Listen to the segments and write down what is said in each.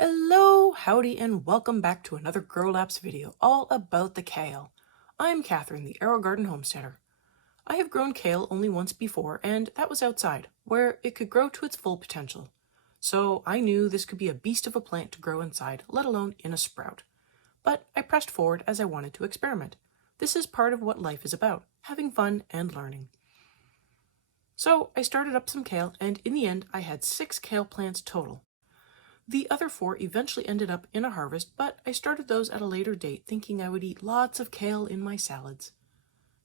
Hello, howdy, and welcome back to another Grow Lapse video all about the kale. I'm Catherine, the Aerogarden Homesteader. I have grown kale only once before, and that was outside, where it could grow to its full potential. So I knew this could be a beast of a plant to grow inside, let alone in a sprout. But I pressed forward as I wanted to experiment. This is part of what life is about, having fun and learning. So I started up some kale, and in the end I had 6 kale plants total. The other 4 eventually ended up in a harvest, but I started those at a later date thinking I would eat lots of kale in my salads.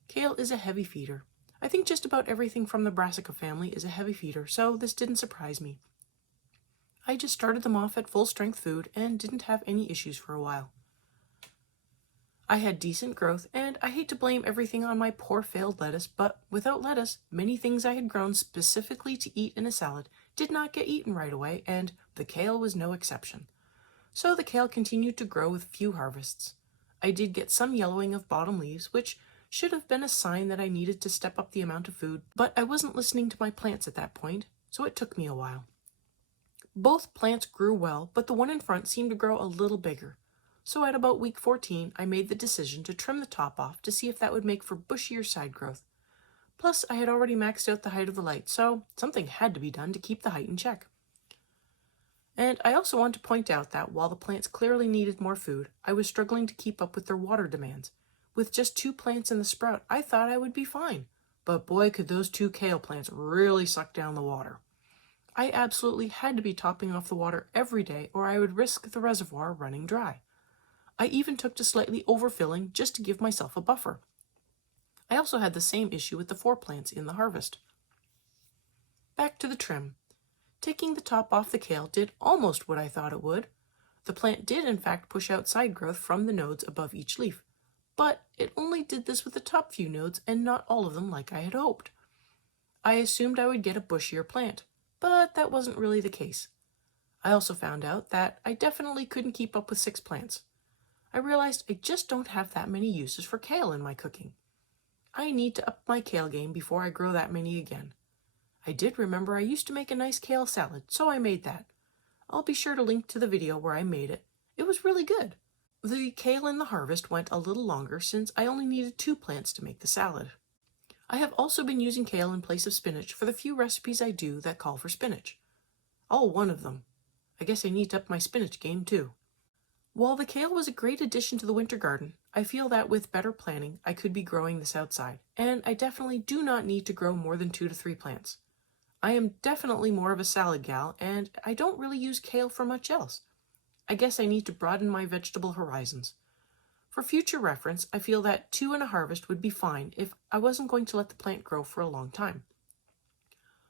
Kale is a heavy feeder. I think just about everything from the brassica family is a heavy feeder, so this didn't surprise me. I just started them off at full strength food and didn't have any issues for a while. I had decent growth, and I hate to blame everything on my poor failed lettuce, but without lettuce, many things I had grown specifically to eat in a salad did not get eaten right away, and the kale was no exception. So the kale continued to grow with few harvests. I did get some yellowing of bottom leaves, which should have been a sign that I needed to step up the amount of food, but I wasn't listening to my plants at that point, so it took me a while. Both plants grew well, but the one in front seemed to grow a little bigger. So at about week 14, I made the decision to trim the top off to see if that would make for bushier side growth. Plus, I had already maxed out the height of the light, so something had to be done to keep the height in check. And I also want to point out that while the plants clearly needed more food, I was struggling to keep up with their water demands. With just 2 plants in the sprout, I thought I would be fine. But boy, could those 2 kale plants really suck down the water. I absolutely had to be topping off the water every day, or I would risk the reservoir running dry. I even took to slightly overfilling just to give myself a buffer. I also had the same issue with the 4 plants in the harvest. Back to the trim. Taking the top off the kale did almost what I thought it would. The plant did in fact push out side growth from the nodes above each leaf, but it only did this with the top few nodes and not all of them like I had hoped. I assumed I would get a bushier plant, but that wasn't really the case. I also found out that I definitely couldn't keep up with 6 plants. I realized I just don't have that many uses for kale in my cooking. I need to up my kale game before I grow that many again. I did remember I used to make a nice kale salad, so I made that. I'll be sure to link to the video where I made it. It was really good. The kale in the harvest went a little longer since I only needed 2 plants to make the salad. I have also been using kale in place of spinach for the few recipes I do that call for spinach. All one of them. I guess I need to up my spinach game too. While the kale was a great addition to the winter garden, I feel that with better planning, I could be growing this outside, and I definitely do not need to grow more than 2 to 3 plants. I am definitely more of a salad gal, and I don't really use kale for much else. I guess I need to broaden my vegetable horizons. For future reference, I feel that 2 in a harvest would be fine if I wasn't going to let the plant grow for a long time.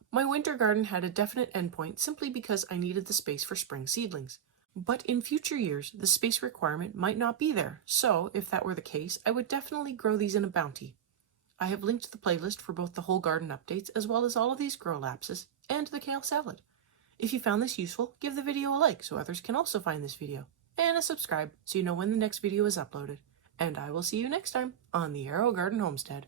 My winter garden had a definite endpoint simply because I needed the space for spring seedlings. But in future years, the space requirement might not be there, so if that were the case, I would definitely grow these in a bounty. I have linked the playlist for both the whole garden updates as well as all of these grow lapses and the kale salad. If you found this useful, give the video a like so others can also find this video, and a subscribe so you know when the next video is uploaded. And I will see you next time on the Aerogarden Homestead.